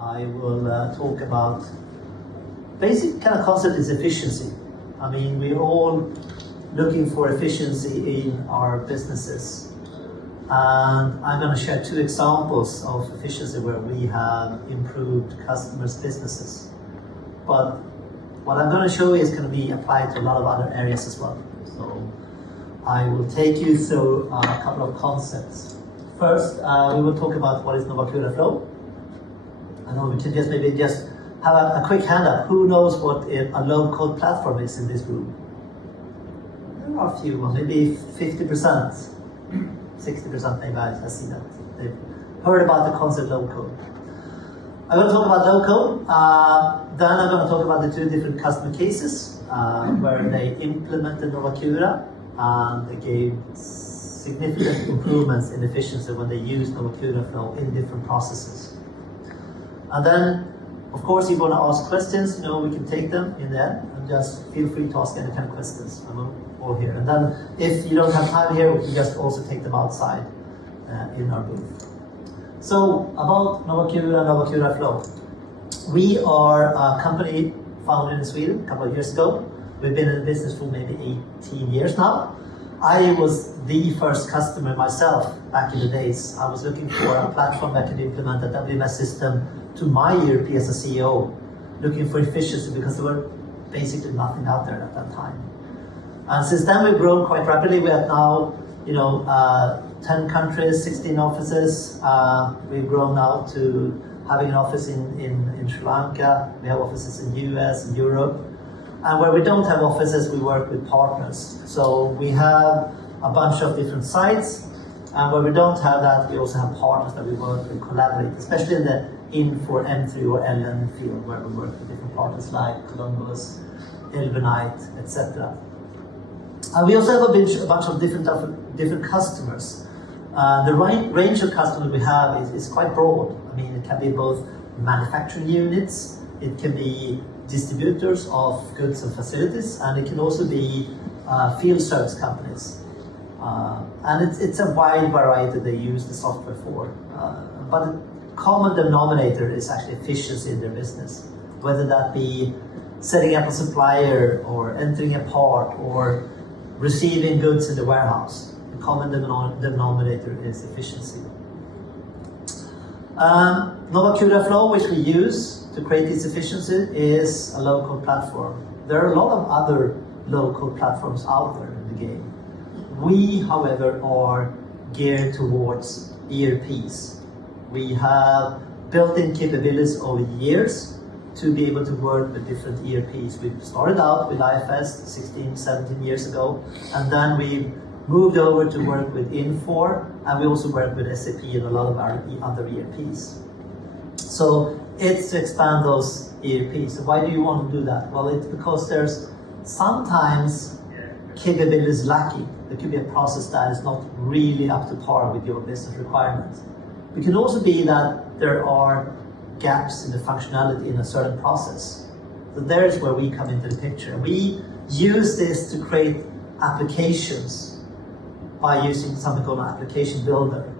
I will talk about basic kind of concept is efficiency. I mean, we're all looking for efficiency in our businesses. And I'm going to share 2 examples of efficiency where we have improved customers' businesses. But what I'm going to show you is going to be applied to a lot of other areas as well. So I will take you through a couple of concepts. First, we will talk about what is Novacura Flow. I know we can maybe have a quick hand up. Who knows what a low-code platform is in this room? There are a few, maybe 50%. 60% maybe I see that. They've heard about the concept low-code. I'm going to talk about low-code. Then I'm going to talk about the 2 different customer cases where they implemented Novacura and they gave significant improvements in efficiency when they used Novacura Flow in different processes. And then, of course, if you want to ask questions, we can take them in there, and just feel free to ask any kind of questions. All here. And then if you don't have time here, we can just also take them outside in our booth. So about Novacura Flow. We are a company founded in Sweden a couple of years ago. We've been in the business for maybe 18 years now. I was the first customer myself back in the days. I was looking for a platform that could implement a WMS system to my ERP as a CEO, looking for efficiency because there were basically nothing out there at that time. And since then we've grown quite rapidly. We have now, 10 countries, 16 offices. We've grown now to having an office in Sri Lanka. We have offices in US and Europe. And where we don't have offices, we work with partners. So we have a bunch of different sites. And where we don't have that, we also have partners that we work with, collaborate, especially in the M3 or LN field, where we work with different partners like Columbus, Elvenite, etc. We also have a bunch of different customers. The range of customers we have is quite broad. I mean, it can be both manufacturing units, it can be distributors of goods and facilities, and it can also be field service companies. And it's a wide variety they use the software for. But the common denominator is actually efficiency in their business, whether that be setting up a supplier or entering a part or receiving goods in the warehouse. The common denominator is efficiency. Novacura Flow, which we use to create this efficiency, is a low-code platform. There are a lot of other low-code platforms out there in the game. We, however, are geared towards ERPs. We have built-in capabilities over the years to be able to work with different ERPs. We started out with IFS 16, 17 years ago, and then we moved over to work with Infor, and we also work with SAP and a lot of our other ERPs. So it's to expand those ERPs. So why do you want to do that? Well, it's because there's sometimes capabilities lacking. There could be a process that is not really up to par with your business requirements. It can also be that there are gaps in the functionality in a certain process. So there's where we come into the picture. We use this to create applications by using something called an application builder.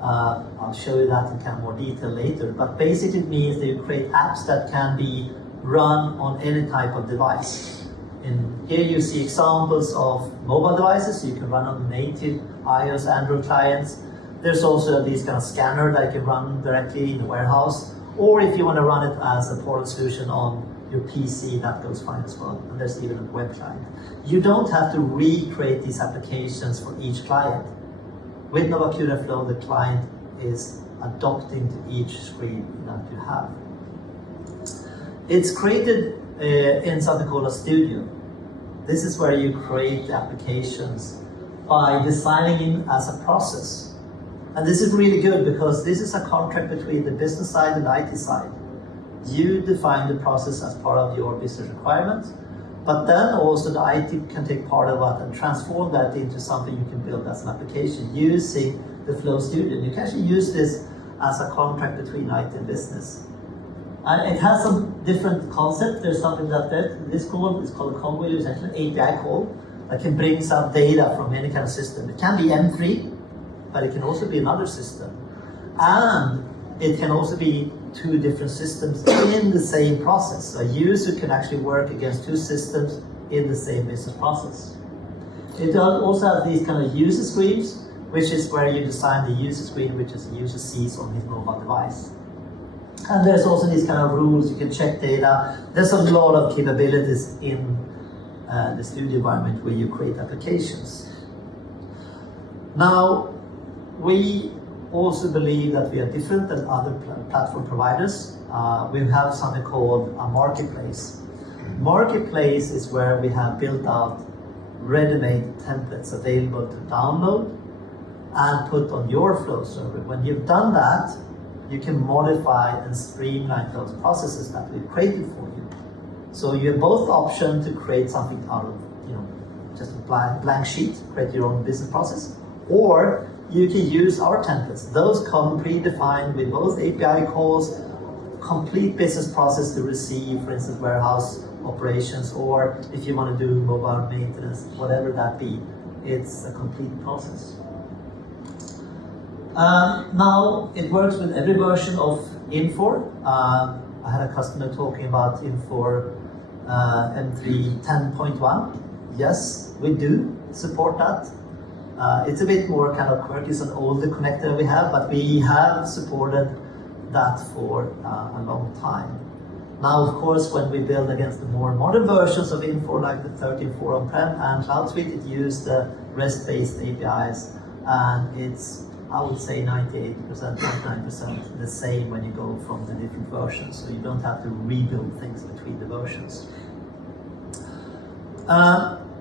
I'll show you that in kind of more detail later, but basically it means that you create apps that can be run on any type of device. And here you see examples of mobile devices, so you can run on native iOS, Android clients. There's also this kind of scanner that you can run directly in the warehouse, or if you want to run it as a portal solution on your PC, that goes fine as well. And there's even a web client. You don't have to recreate these applications for each client. With Novacura Flow, the client is adopting to each screen that you have. It's created in something called a studio. This is where you create the applications by designing it as a process. And this is really good because this is a contract between the business side and the IT side. You define the process as part of your business requirements, but then also the IT can take part of that and transform that into something you can build as an application using the Flow Studio. You can actually use this as a contract between IT and business. And it has some different concepts. There's something that this call is called a call wheel, is actually an API call that can bring some data from any kind of system. It can be M3, but it can also be another system. And it can also be two different systems in the same process. So a user can actually work against two systems in the same business process. It also has these kind of user screens, which is where you design the user screen, which is the user sees on his mobile device. And there's also these kind of rules, you can check data. There's a lot of capabilities in the studio environment where you create applications. Now, we also believe that we are different than other platform providers. We have something called a marketplace. Marketplace is where we have built out ready-made templates available to download and put on your Flow server. When you've done that, you can modify and streamline those processes that we've created for you. So you have both options to create something out of, just a blank sheet, create your own business process, or you can use our templates. Those come predefined with both API calls, complete business process to receive, for instance, warehouse operations, or if you want to do mobile maintenance, whatever that be, it's a complete process. Now, it works with every version of Infor. I had a customer talking about Infor M3 10.1. Yes, we do support that. It's a bit more kind of quirky, it's an older connector we have, but we have supported that for a long time. Now, of course, when we build against the more modern versions of Infor, like the 13.4 on-prem and Cloud Suite, it uses the REST-based APIs, and it's, I would say, 98%, 99% the same when you go from the different versions, so you don't have to rebuild things between the versions.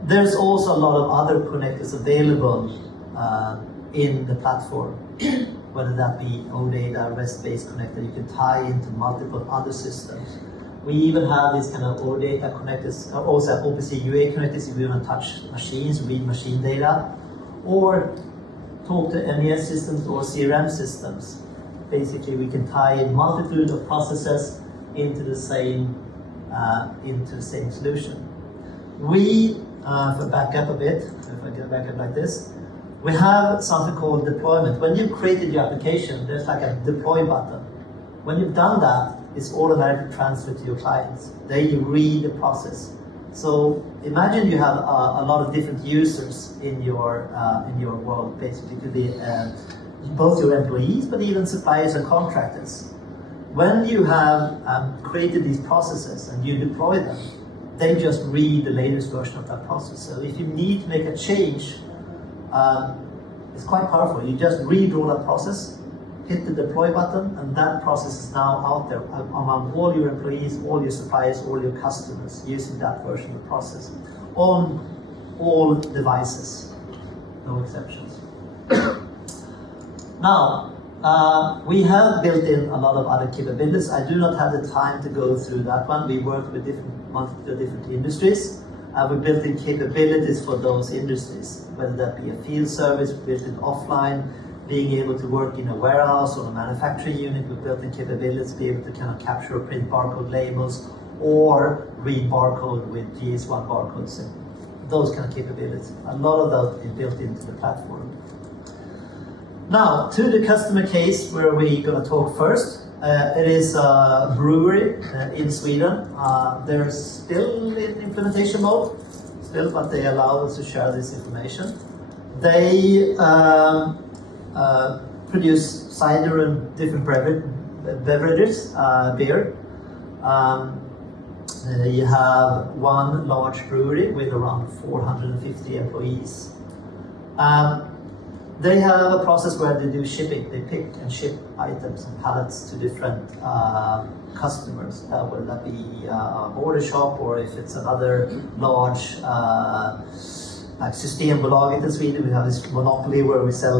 There's also a lot of other connectors available in the platform, whether that be OData, REST-based connector. You can tie into multiple other systems. We even have these kind of OData connectors, also OPC UA connectors if you want to touch machines, read machine data, or talk to MES systems or CRM systems. Basically, we can tie in multitude of processes into the same solution. We, if I back up a bit, if I get back up like this, we have something called deployment. When you've created your application, there's like a deploy button. When you've done that, it's automatically transferred to your clients. They read the process. So imagine you have a lot of different users in your world. Basically, it could be both your employees, but even suppliers and contractors. When you have created these processes and you deploy them, they just read the latest version of that process. So if you need to make a change, it's quite powerful. You just redraw that process, hit the deploy button, and that process is now out there among all your employees, all your suppliers, all your customers using that version of the process on all devices, no exceptions. Now, we have built in a lot of other capabilities. I do not have the time to go through that one. We work with multiple different industries. We built in capabilities for those industries, whether that be a field service, built in offline, being able to work in a warehouse or a manufacturing unit. We built in capabilities to be able to kind of capture or print barcode labels or read barcode with GS1 barcodes and those kind of capabilities. A lot of those is built into the platform. Now, to the customer case where we're going to talk first. It is a brewery in Sweden. They're still in implementation mode, but they allow us to share this information. They produce cider and different beverages, beer. You have one large brewery with around 450 employees. They have a process where they do shipping. They pick and ship items and pallets to different customers, whether that be a border shop or if it's another large, like Systembolaget in Sweden. We have this monopoly where we sell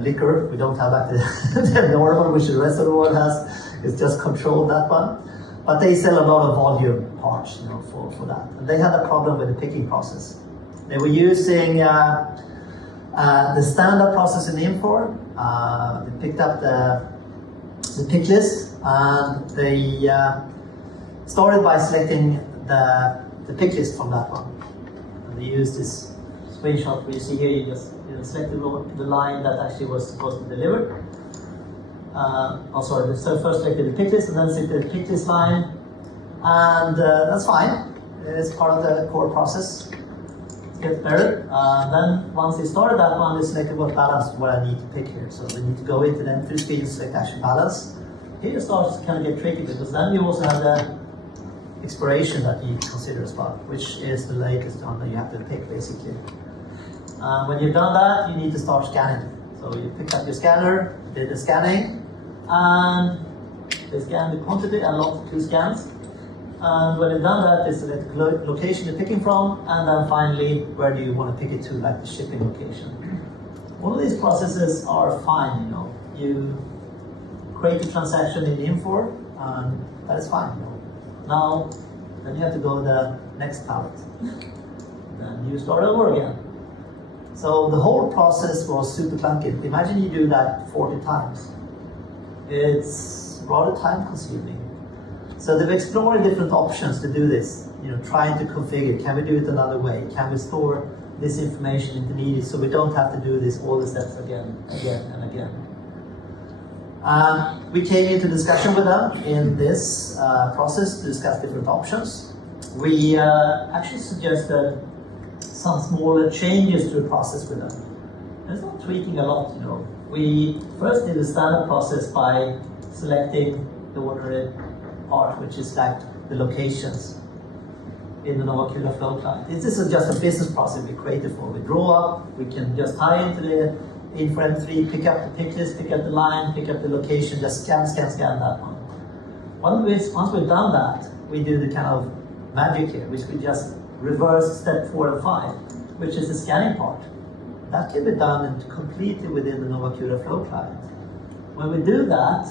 liquor. We don't have like the normal, which the rest of the world has. It's just controlled, that one. But they sell a lot of volume parts, for that. And they had a problem with the picking process. They were using the standard process in Infor. They picked up the pick list, and they started by selecting the pick list from that one. And they used this screenshot where you see here, you just select the line that actually was supposed to deliver. So first selected the pick list and then selected the pick list line, and that's fine. It's part of the core process. It gets better. Then once they started that one, they selected what balance what I need to pick here. So we need to go into the M3 screen and select action balance. Here it starts to kind of get tricky because then you also have the expiration that you need to consider as well, which is the latest one that you have to pick basically. When you've done that, you need to start scanning. So you pick up your scanner, did the scanning, and they scan the quantity and locked 2 scans. And when you've done that, they select the location you're picking from, and then finally, where do you want to pick it to, like the shipping location. All of these processes are fine, you know. You create a transaction in Infor, and that is fine, you know. Now, then you have to go to the next pallet. Then you start over again. So the whole process was super clunky. Imagine you do that 40 times. It's rather time consuming. So they've explored different options to do this. You know, trying to configure, can we do it another way? Can we store this information intermediate so we don't have to do this all the steps again and again? We came into discussion with them in this process to discuss different options. We actually suggested some smaller changes to the process with them. And it's not tweaking a lot, you know. We first did a standard process by selecting the ordinary part, which is like the locations in the Novacura Flow client. This is just a business process we created for. We draw up, we can just tie into the Infor M3, pick up the pick list, pick up the line, pick up the location, just scan that one. Once we've done that, we do the kind of magic here, which we just reverse step 4 and 5, which is the scanning part. That can be done completely within the Novacura Flow client. When we do that,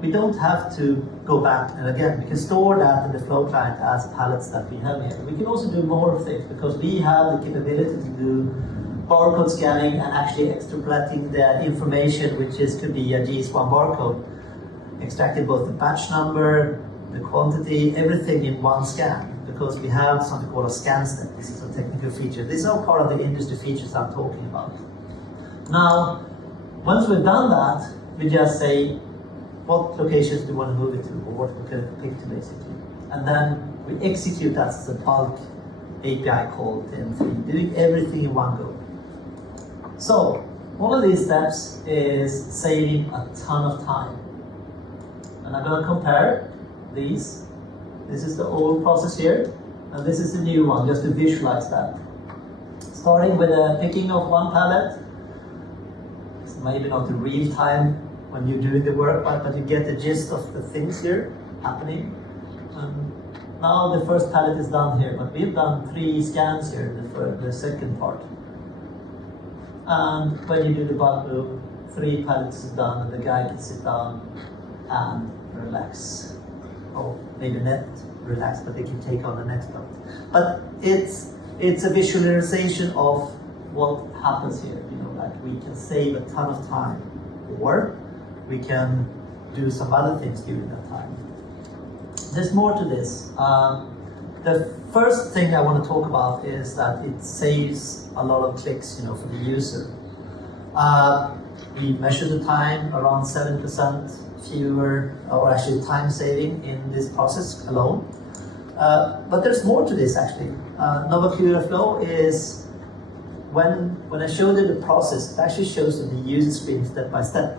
we don't have to go back, and again, we can store that in the Flow client as pallets that we have here. We can also do more things because we have the capability to do barcode scanning and actually extrapolating the information, which could be a GS1 barcode, extracting both the batch number, the quantity, everything in one scan, because we have something called a scan step. This is a technical feature. These are part of the industry features I'm talking about. Now, once we've done that, we just say, what locations do we want to move it to, or what we can pick to basically. And then we execute that as a bulk API call to M3, doing everything in one go. So, all of these steps is saving a ton of time. And I'm going to compare these. This is the old process here, and this is the new one, just to visualize that. Starting with the picking of one pallet. It's maybe not the real time when you're doing the work, but you get the gist of the things here happening. Now the first pallet is done here, but we've done 3 scans here, the second part. And when you do the bulk move, 3 pallets is done, and the guy can sit down and relax. Or maybe not relax, but they can take on the next pallet. But it's a visualization of what happens here. You know, like we can save a ton of time, or we can do some other things during that time. There's more to this. The first thing I want to talk about is that it saves a lot of clicks, you know, for the user. We measure the time around 7% fewer, or actually time saving in this process alone. But there's more to this actually. Novacura Flow is, when I showed you the process, it actually shows you the user screen step by step.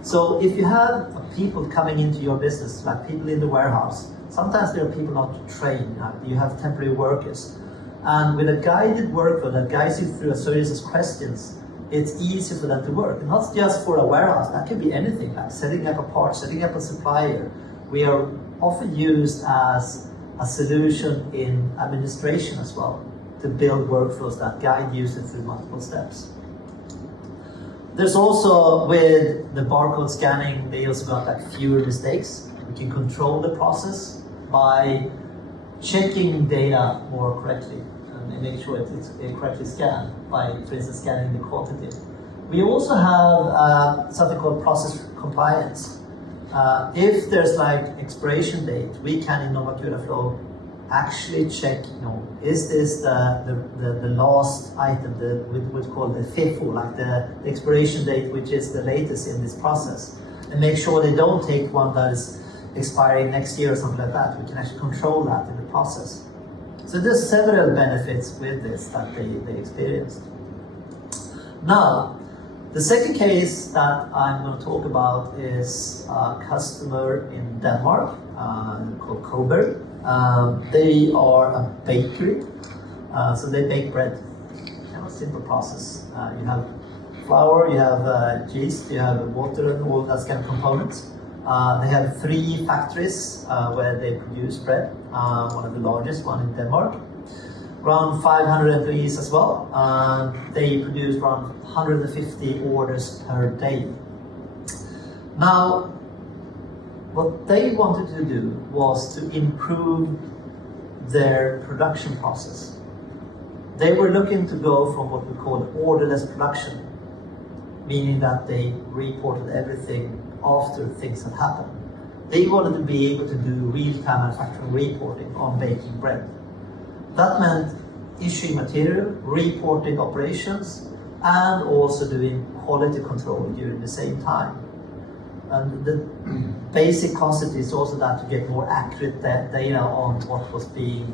So if you have people coming into your business, like people in the warehouse, sometimes there are people not trained, you have temporary workers. And with a guided workflow that guides you through a series of questions, it's easy for them to work. And not just for a warehouse, that can be anything, like setting up a part, setting up a supplier. We are often used as a solution in administration as well, to build workflows that guide users through multiple steps. There's also, with the barcode scanning, they also got like fewer mistakes. We can control the process by checking data more correctly and make sure it's correctly scanned by, for instance, scanning the quantity. We also have something called process compliance. If there's like expiration date, we can in Novacura Flow actually check, you know, is this the last item, what's called the FIFO, like the expiration date, which is the latest in this process. and make sure they don't take one that is expiring next year or something like that. We can actually control that in the process. So there's several benefits with this that they experienced. Now, the second case that I'm going to talk about is a customer in Denmark called Coburg. They are a bakery, so they bake bread. Kind of a simple process. You have flour, you have yeast, you have water, and all that kind of components. They have 3 factories where they produce bread, one of the largest, one in Denmark. Around 500 employees as well. They produce around 150 orders per day. Now, what they wanted to do was to improve their production process. They were looking to go from what we call orderless production, meaning that they reported everything after things had happened. They wanted to be able to do real-time manufacturing reporting on baking bread. That meant issuing material, reporting operations, and also doing quality control during the same time. And the basic concept is also that to get more accurate data on what was being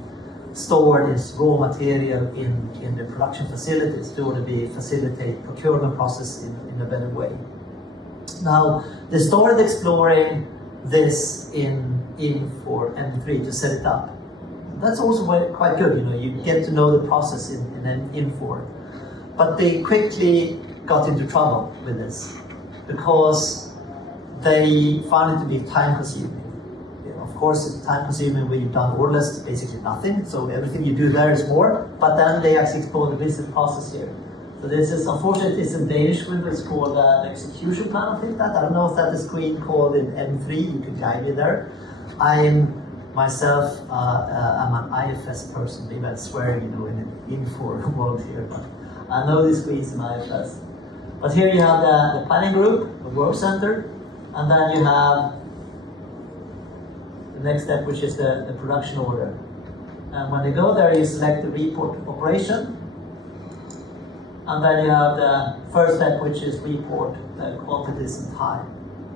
stored as raw material in the production facilities to facilitate procurement process in a better way. Now, they started exploring this in for M3 to set it up. That's also quite good, you get to know the process in Infor. But they quickly got into trouble with this because they found it to be time consuming. Of course, it's time consuming when you've done orderless, basically nothing. So everything you do there is more, but then they actually explore the business process here. So this is, unfortunately, it's in Danish, it's called an execution plan, I think that. I don't know if that is screen called in M3, you could guide me there. Myself, I'm an IFS person, maybe I swear, in an Infor world here, but I know these screens in IFS. But here you have the planning group, the work center, and then you have the next step, which is the production order. And when they go there, you select the report operation, and then you have the first step, which is report the quantities and time.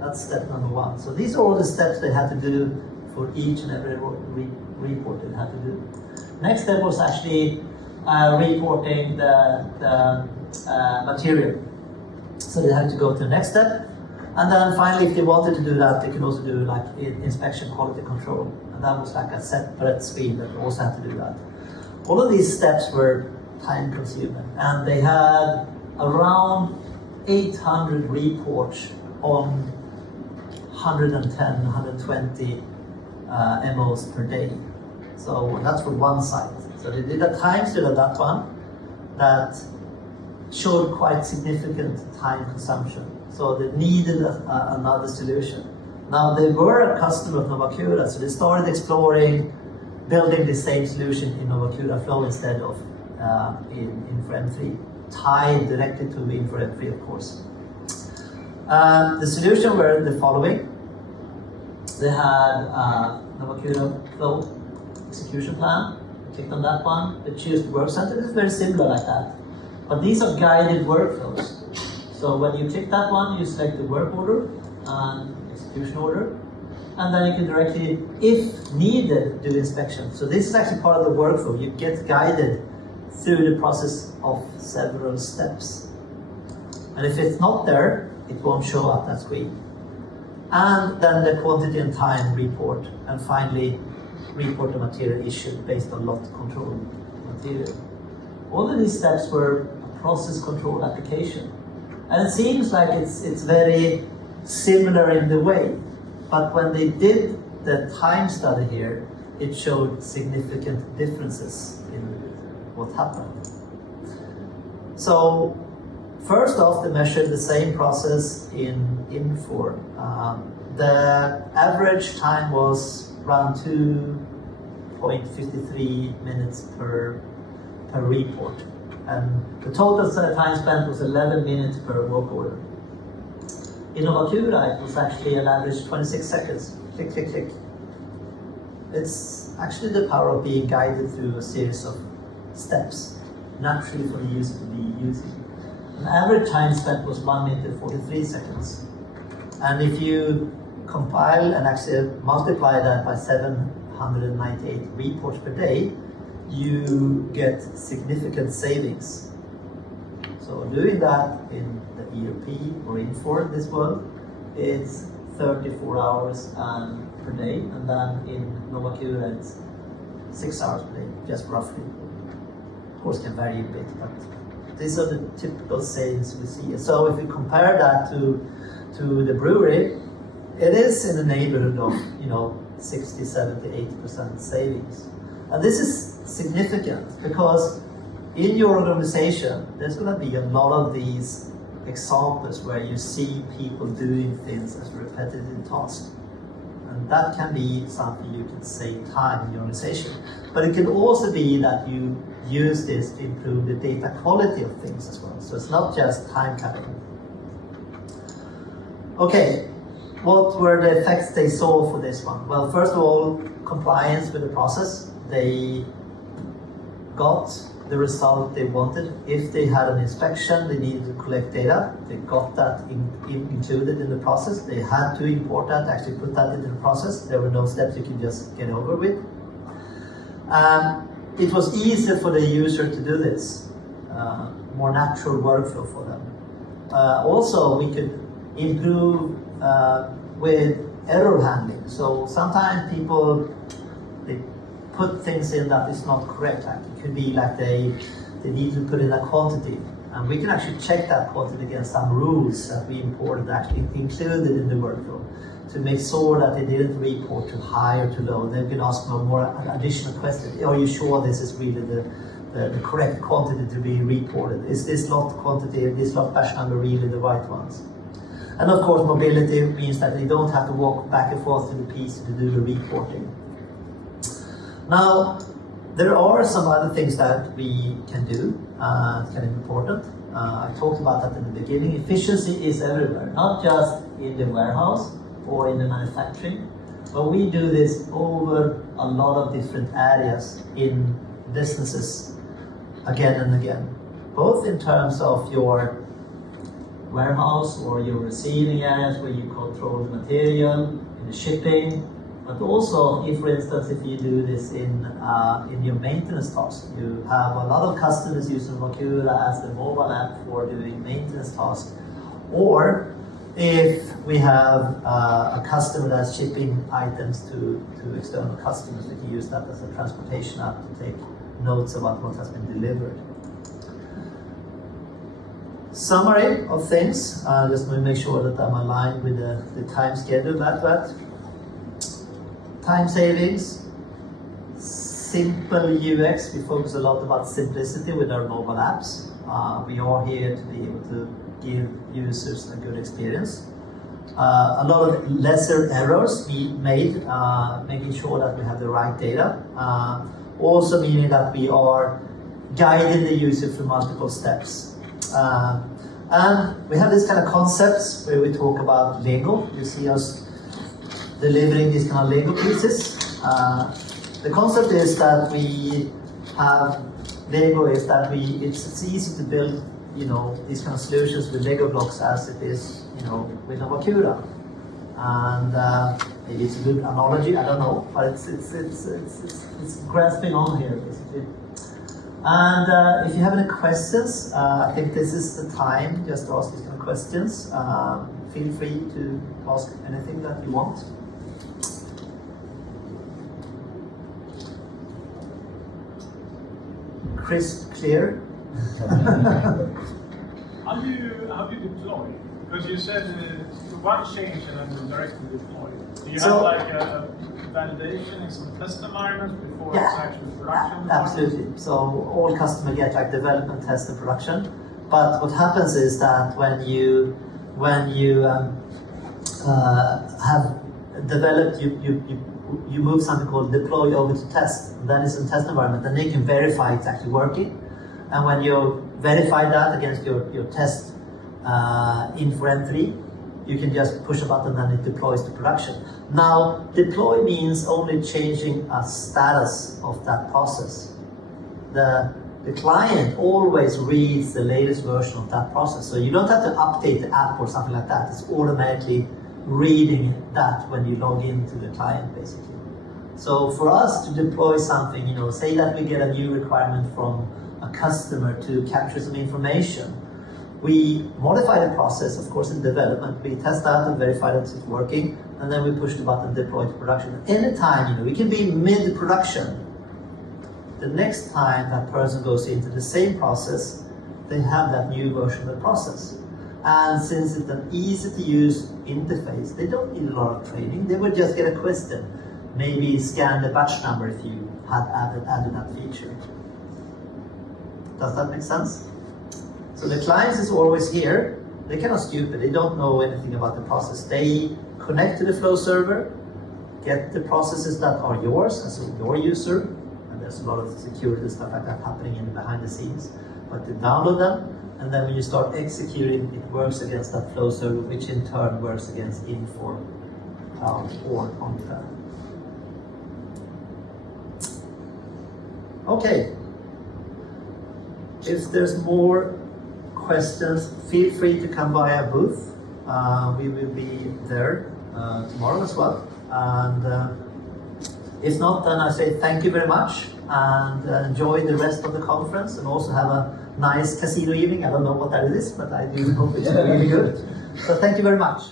That's step number 1. So these are all the steps they had to do for each and every report they had to do. Next step was actually reporting the material. So they had to go to the next step. And then finally, if they wanted to do that, they could also do like inspection quality control. And that was like a separate screen that also had to do that. All of these steps were time consuming. And they had around 800 reports on 110, 120 MOs per day. So that's for one site. So they did a time study of that one that showed quite significant time consumption. So they needed another solution. Now they were a customer of Novacura, so they started exploring building the same solution in Novacura Flow instead of in M3, tied directly to Infor M3, of course. The solution were the following. They had Novacura Flow execution plan. Clicked on that one. They choose the work center. It's very similar like that. But these are guided workflows. So when you click that one, you select the work order and execution order. And then you can directly, if needed, do inspection. So this is actually part of the workflow. You get guided through the process of several steps. And if it's not there, it won't show up that screen. And then the quantity and time report. And finally, report the material issued based on lot control material. All of these steps were a process control application. And it seems like it's very similar in the way. But when they did the time study here, it showed significant differences in what happened. So first off, they measured the same process in Infor. The average time was around 2.53 minutes per report. And the total time spent was 11 minutes per work order. In Novacura, it was actually an average 26 seconds. Click, click, click. It's actually the power of being guided through a series of steps, naturally for the user to be using. An average time spent was 1 minute and 43 seconds. And if you compile and actually multiply that by 798 reports per day, you get significant savings. So doing that in the ERP or Infor in this world, it's 34 hours per day, and then in Novacura it's 6 hours per day, just roughly. Of course, can vary a bit, but these are the typical savings we see. So if you compare that to the brewery, it is in the neighborhood of 60, 70, 80% savings. And this is significant because in your organization, there's going to be a lot of these examples where you see people doing things as repetitive tasks. And that can be something you can save time in your organization. But it can also be that you use this to improve the data quality of things as well. So it's not just time cutting. Okay, what were the effects they saw for this one? Well, first of all, compliance with the process. They got the result they wanted. If they had an inspection, they needed to collect data. They got that included in the process. They had to import that, actually put that into the process. There were no steps you could just get over with. It was easier for the user to do this, more natural workflow for them. Also, we could improve with error handling. So sometimes people, they put things in that is not correct. Like it could be like they need to put in a quantity, and we can actually check that quantity against some rules that we imported actually included in the workflow to make sure that they didn't report too high or too low. They can ask for more additional questions. Are you sure this is really the correct quantity to be reported? Is this lot quantity, this lot batch number really the right ones? And of course, mobility means that they don't have to walk back and forth to the PC to do the reporting. Now, there are some other things that we can do. It's kind of important. I talked about that in the beginning. Efficiency is everywhere, not just in the warehouse or in the manufacturing, but we do this over a lot of different areas in businesses again and again, both in terms of your warehouse or your receiving areas where you control the material, in the shipping, but also if, for instance, if you do this in your maintenance tasks, you have a lot of customers using Novacura as the mobile app for doing maintenance tasks, or if we have a customer that's shipping items to external customers, we can use that as a transportation app to take notes about what has been delivered. Summary of things, just to make sure that I'm aligned with the time schedule. That time savings, simple UX. We focus a lot about simplicity with our mobile apps. We are here to be able to give users a good experience. A lot of lesser errors made, making sure that we have the right data. Also meaning that we are guiding the user through multiple steps. And we have this kind of concepts where we talk about Lego. You see us delivering these kind of Lego pieces. The concept is that we have Lego is that it's easy to build these kind of solutions with Lego blocks as it is with Novacura. And maybe it's a good analogy, I don't know, but it's grasping on here basically. And if you have any questions, I think this is the time just to ask these kind of questions. Feel free to ask anything that you want. Crisp, clear. How do you deploy? Because you said one change and then directly deploy. Do you have like a validation in some test environments before it's actually production? Absolutely. So all customers get like development, test, and production. But what happens is that when you have developed, you move something called deploy over to test. And that is in test environment, and they can verify it's actually working. And when you verify that against your test in for M3, you can just push a button and it deploys to production. Now, deploy means only changing a status of that process. The client always reads the latest version of that process. So you don't have to update the app or something like that. It's automatically reading that when you log into the client, basically. So for us to deploy something, you know, say that we get a new requirement from a customer to capture some information, we modify the process, of course, in development. We test out and verify that it's working, and then we push the button deploy to production. Anytime, you know, we can be mid-production. The next time that person goes into the same process, they have that new version of the process. And since it's an easy-to-use interface, they don't need a lot of training. They would just get a question. Maybe scan the batch number if you had added that feature. Does that make sense? So the clients is always here. They're kind of stupid. They don't know anything about the process. They connect to the Flow server, get the processes that are yours, as your user, and there's a lot of security stuff like that happening in behind the scenes. But they download them, and then when you start executing, it works against that Flow server, which in turn works against Infor Cloud or on-prem. Okay. If there's more questions, feel free to come by our booth. We will be there tomorrow as well. And if not, then I say thank you very much and enjoy the rest of the conference, and also have a nice casino evening. I don't know what that is, but I do hope it's really good. So thank you very much.